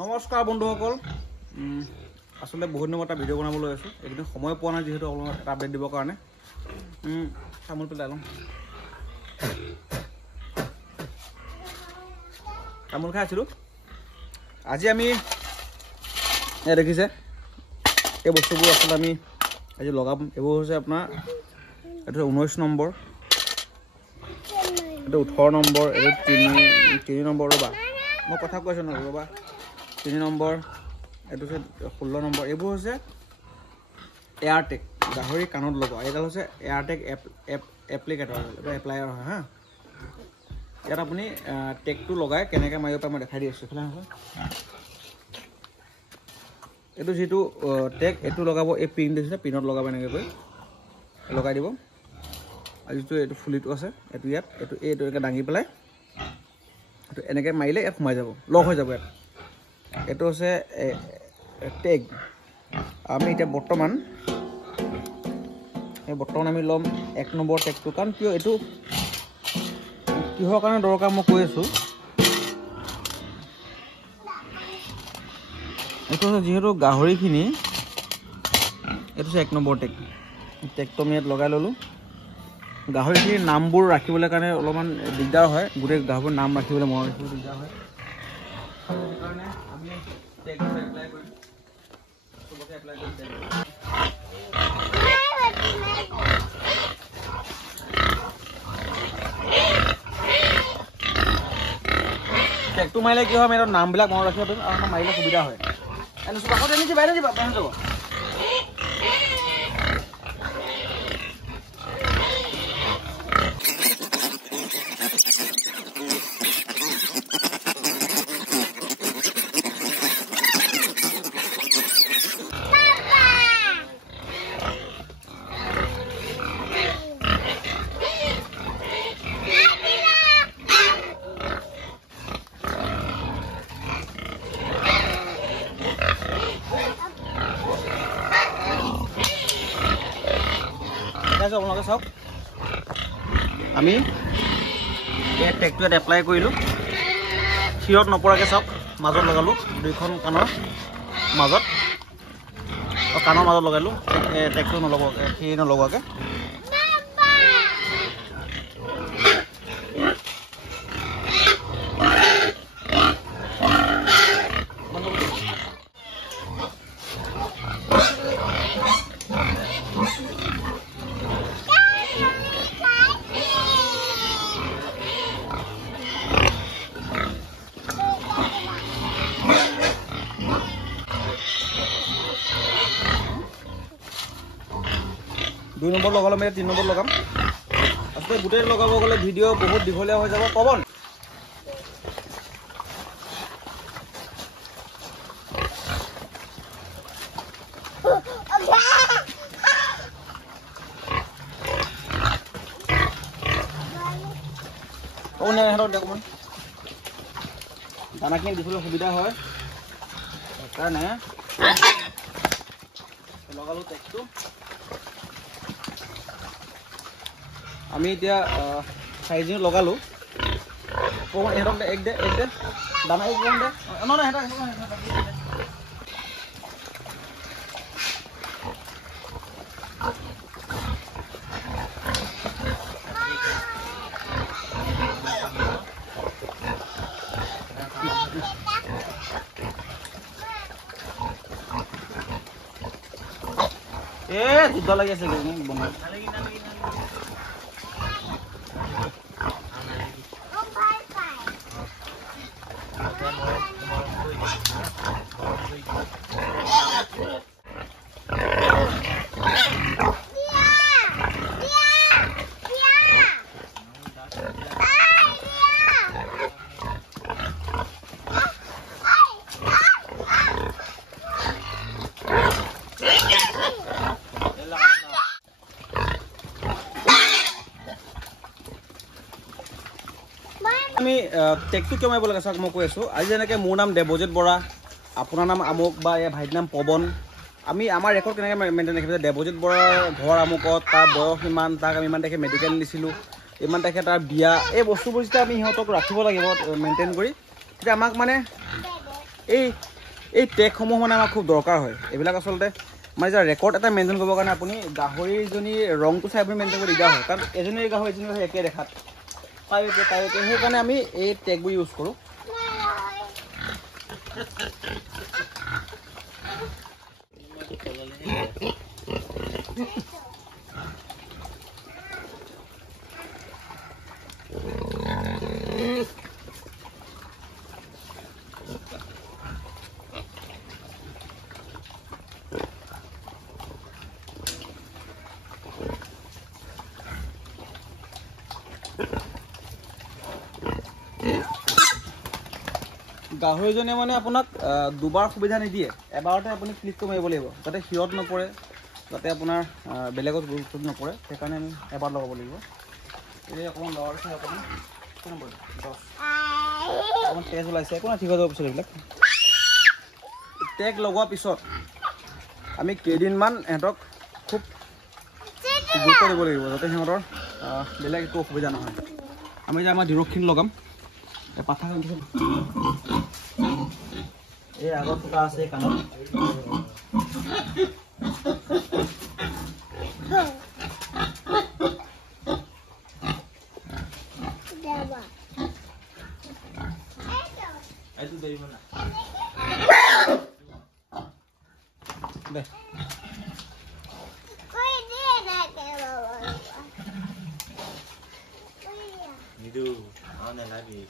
নমস্কাৰ বন্ধুসকল আসলে বহুত দিনৰ এটা ভিডিঅ' বনাবলৈ আছো একদিন সময় পোৱা নাই যেহেতু অলপ এটা আপডেট দিবৰ কাৰণে তামোল পেলাই লওঁ তামোল খাই আছিলোঁ আজি আমি দেখিছে এই বস্তুবোৰ আসলে আমি আজি লগাম এইবোৰ হৈছে আপোনাৰ এইটো 19 নম্বৰ এইটো 18 নম্বৰ এইটো 3 নম্বৰ ৰবা মই কথা কৈছোঁ ন ৰবা 3 নম্বৰ এইটো হৈছে 16 নম্বৰ এইবোৰ হৈছে এয়াৰটেক গাহৰি কাণত লগোৱা এইডাল হৈছে এয়াৰটেক এপ্লিকেটৰ এটা এপ্লায়াৰ হয় হা ইয়াত আপুনি টেকটো লগাই কেনেকৈ মাৰিব পাৰে মই দেখাই দি আছোঁ এইফালে এইটো যিটো টেক এইটো লগাব এই পিন দিছে পিনত লগাব এনেকৈ কৰি লগাই দিব আৰু যিটো এইটো ফুলিটো আছে এইটো ইয়াত এইটো এনেকৈ দাঙি পেলাই এইটো এনেকৈ মাৰিলে ইয়াত সোমাই যাব লক হৈ যাব ইয়াত এইটো হৈছে টেগ আমি এতিয়া বৰ্তমান আমি ল'ম 1 নম্বৰ টেগটো কাৰণ কিয় এইটো কিহৰ কাৰণে দৰকাৰ মই কৈ আছোঁ এইটো হৈছে যিহেতু গাহৰিখিনি এইটো হৈছে 1 নম্বৰ টেগটো আমি ইয়াত লগাই ল'লোঁ গাহৰিখিনিৰ নামবোৰ ৰাখিবলৈ কাৰণে অলপমান দিগদাৰ হয় গোটেই গাহৰিৰ নাম ৰাখিবলৈ মনত ৰাখিবলৈ দিগদাৰ হয় সেইকাৰণে আমি টেগটো এপ্লাই কৰিম চবকে এপ্লাই কৰিম টেগটো মাৰিলে কি হয় আমি নামবিলাক মনত ৰাখিব পাৰিম আৰু মাৰিলে সুবিধা হয় কাষতে নিচে বাইৰে যাবা বাহিৰ যাব আপোনালোকে চাওক আমি এই টেগটো এপ্লাই কৰিলোঁ শিৰত নপৰাকৈ চাওক মাজত লগালোঁ দুইখন কাণৰ মাজত লগালোঁ টেগটো নলগোৱাকৈ সেই নলগোৱাকৈ দুই নম্বৰ লগালোঁ আমি 3 নম্বৰ লগাম আচলতে গোটেই লগাব গ'লে ভিডিঅ' বহুত দীঘলীয়া হৈ যাব পৱন সিহঁতক দিয়ক অকণমান দানাখিনি দিবলৈ সুবিধা হয় সেইকাৰণে লগালোঁ টেগটো আমি এতিয়া 4 দিন লগালোঁ ইহঁতক এক দে দানা এক দে নহয় যুদ্ধ লাগি আছে বনাই আমি টেগটো কিয় মাৰিব লাগে চাওক মই কৈ আছোঁ আজি যেনেকৈ মোৰ নাম দেৱজিৎ বৰা আপোনাৰ নাম আমুক বা এই ভাইটিৰ নাম পৱন আমি আমাৰ ৰেকৰ্ড কেনেকৈ মেইনটেইন ৰাখিম দেৱজিৎ বৰাৰ ঘৰ আমুকত তাৰ বয়স ইমান তাক আমি ইমান তাৰিখে মেডিকেল নিছিলোঁ ইমান তাৰিখে তাৰ বিয়া এই বস্তুবোৰ যেতিয়া আমি সিহঁতক ৰাখিব লাগিব মেইনটেইন কৰি তেতিয়া আমাক মানে এই টেগসমূহ মানে আমাৰ খুব দৰকাৰ হয়। এইবিলাক আচলতে মানে যে ৰেকৰ্ড এটা মেইনটেইন কৰিবৰ কাৰণে আপুনি গাহৰিজনী ৰংটো চাই আপুনি মেইনটেইন কৰিব দিগদাৰ হয়, কাৰণ এজনী গাহৰি একে দেখাত পাই সেইকাৰণে আমি এই টেগবোৰ ইউজ কৰোঁ। গাহৰিজনীয়ে মানে আপোনাক দুবাৰ সুবিধা নিদিয়ে, এবাৰতে আপুনি ক্লিকটো মাৰিব লাগিব, যাতে শিৰত নপৰে, যাতে আপোনাৰ বেলেগত গুৰুত্ব নপৰে। সেইকাৰণে আমি এবাৰ লগাব লাগিব। এই অকণমান লগাৰ পিছত আপুনি অকণমান তেজ ওলাইছে, একো নাই, ঠিক হৈ যাব পিছত। এইবিলাক টেগ লগোৱাৰ পিছত আমি কেইদিনমান সিহঁতক খুব গুৰুত্ব দিব লাগিব, যাতে সিহঁতৰ বেলেগ একো অসুবিধা নহয়। আমি যে আমাৰ ডিৰকখিনি লগাম, পাঠা এই আগত ফুটা আছে কাণত, দে Nidu, awak nak lari.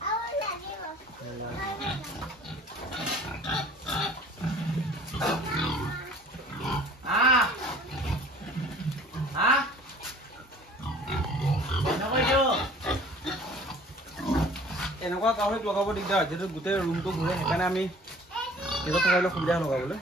Awak lari apa? এনেকুৱা গাহৰিক লগাব দিগদাৰ, যিহেতু গোটেই ৰুমটো ঘূৰে, সেইকাৰণে আমি নিজৰ থকাবলৈ সুবিধা লগাবলৈ।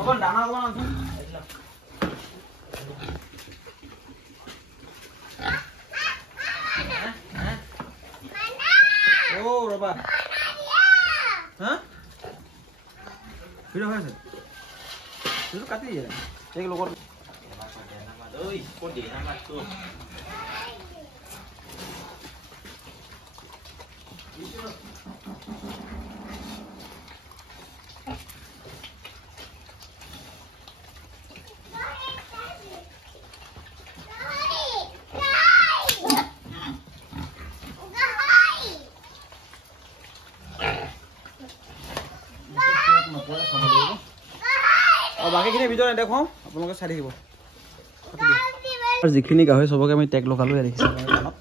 অকণ দানা অকণমান আনচোন। অ' ৰবা, হা ভিডিঅ' হৈ আছে, সেইটো কাটি দিয়ে এই লগত। Oi, kau dia nama tu. বাকীখিনি ভিডিঅ' নেদেখাওঁ, আপোনালোকে চাই থাকিব। যিখিনি গাহৰি চবকে আমি টেগ লগালোঁ, দেখিছে কাণত।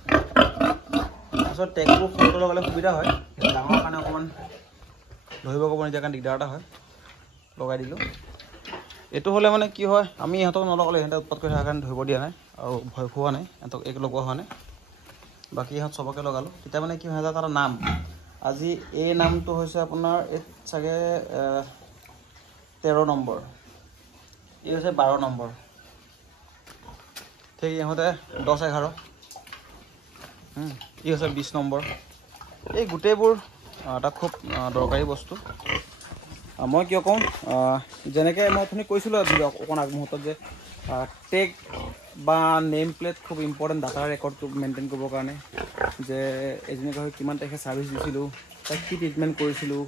তাৰপিছত টেগবোৰ সৰুটো লগালে সুবিধা হয়, ডাঙৰ কাৰণে অকণমান ধৰিব ক'ব নিদিয়াৰ কাৰণে দিগদাৰ এটা হয়, লগাই দিলোঁ। এইটো হ'লে মানে কি হয়, আমি ইহঁতক নলগালে ইহঁতে উৎপাত কৰি থকাৰ কাৰণে ধৰিব দিয়া নাই আৰু ভয় খোৱা নাই, ইহঁতক এক লগোৱা হোৱা নাই। বাকী ইহঁত চবকে লগালোঁ, তেতিয়া মানে কি হয়, এটা নাম। আজি এই নামটো হৈছে আপোনাৰ এই চাগে 13 নম্বৰ, এই হৈছে 12 নম্বৰ, ঠিক ইহঁতে 10-11, ই হৈছে 20 নম্বৰ। এই গোটেইবোৰ এটা খুব দৰকাৰী বস্তু। মই কিয় কওঁ, যেনেকৈ মই অথনি কৈছিলোঁ অকণ আগমুহূৰ্তত যে টেগ বা নেম প্লেট খুব ইম্পৰ্টেণ্ট ডাটা ৰেকৰ্ডটো মেইনটেইন কৰিবৰ কাৰণে, যে এজনী গাহৰি কিমান তাৰিখে ছাৰ্ভিচ দিছিলোঁ, তাক কি ট্ৰিটমেণ্ট কৰিছিলোঁ,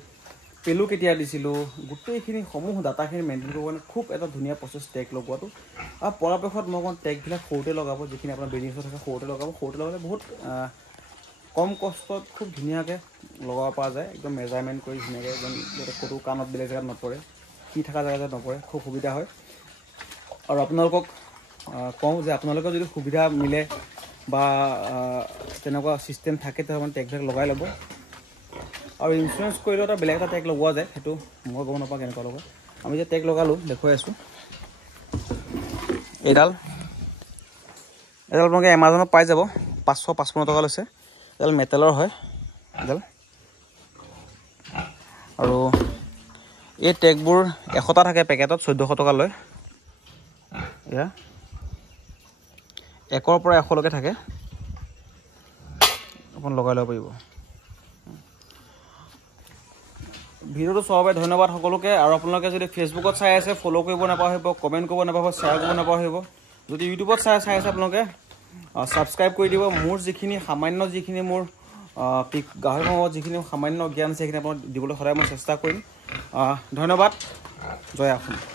পেলু কেতিয়া দিছিলোঁ, গোটেইখিনি সমূহ ডাটাখিনি মেইনটেইন কৰিবৰ কাৰণে খুব এটা ধুনীয়া প্ৰচেছ টেগ লগোৱাটো। আৰু পৰাপক্ষত মই অকণ টেগবিলাক সৰুতে লগাব, যিখিনি আপোনাৰ বিজনেছত থাকে সৰুতে লগাব। সৰুতে লগালে বহুত কম কষ্টত খুব ধুনীয়াকৈ লগাব পৰা যায়, একদম মেজাৰমেণ্ট কৰি ধুনীয়াকৈ, একদম যাতে ক'তো কাণত বেলেগ জেগাত নপৰে, কি থকা জেগাত নপৰে, খুব সুবিধা হয়। আৰু আপোনালোকক কওঁ যে আপোনালোকৰ যদি সুবিধা মিলে বা তেনেকুৱা ছিষ্টেম থাকে, তেতিয়া মানে টেগবিলাক লগাই ল'ব। আৰু ইঞ্চুৰেঞ্চ কৰিলেও এটা বেলেগ এটা টেগ লগোৱা যায়, সেইটো মই গম নাপাওঁ কেনেকুৱা লগা। আমি যে টেগ লগালোঁ দেখুৱাই আছোঁ, এইডাল আপোনালোকে এমাজনত পাই যাব, 555 টকা লৈছে। এডাল মেটেলৰ হয় এডাল। আৰু এই টেগবোৰ 100টা থাকে পেকেটত, 1400 টকা লয়। এয়া 1ৰ পৰা 100লৈকে থাকে। আপুনি লগাই ল'ব পাৰিব ভিডিঅ'টো চোৱাৰ বাবে ধন্যবাদ সকলোকে আৰু আপোনালোকে যদি ফেচবুকত চাই আছে ফ'ল' কৰিব নাপাহৰিব কমেণ্ট কৰিব নাপাহৰিব শ্বেয়াৰ কৰিব নাপাহৰিব যদি ইউটিউবত চাই আছে আপোনালোকে ছাবস্ক্ৰাইব কৰি দিব মোৰ যিখিনি সামান্য যিখিনি মোৰ গাহৰি ফাৰ্মত যিখিনি সামান্য জ্ঞান আছে সেইখিনি আপোনাক দিবলৈ সদায় মই চেষ্টা কৰিম ধন্যবাদ জয় অসম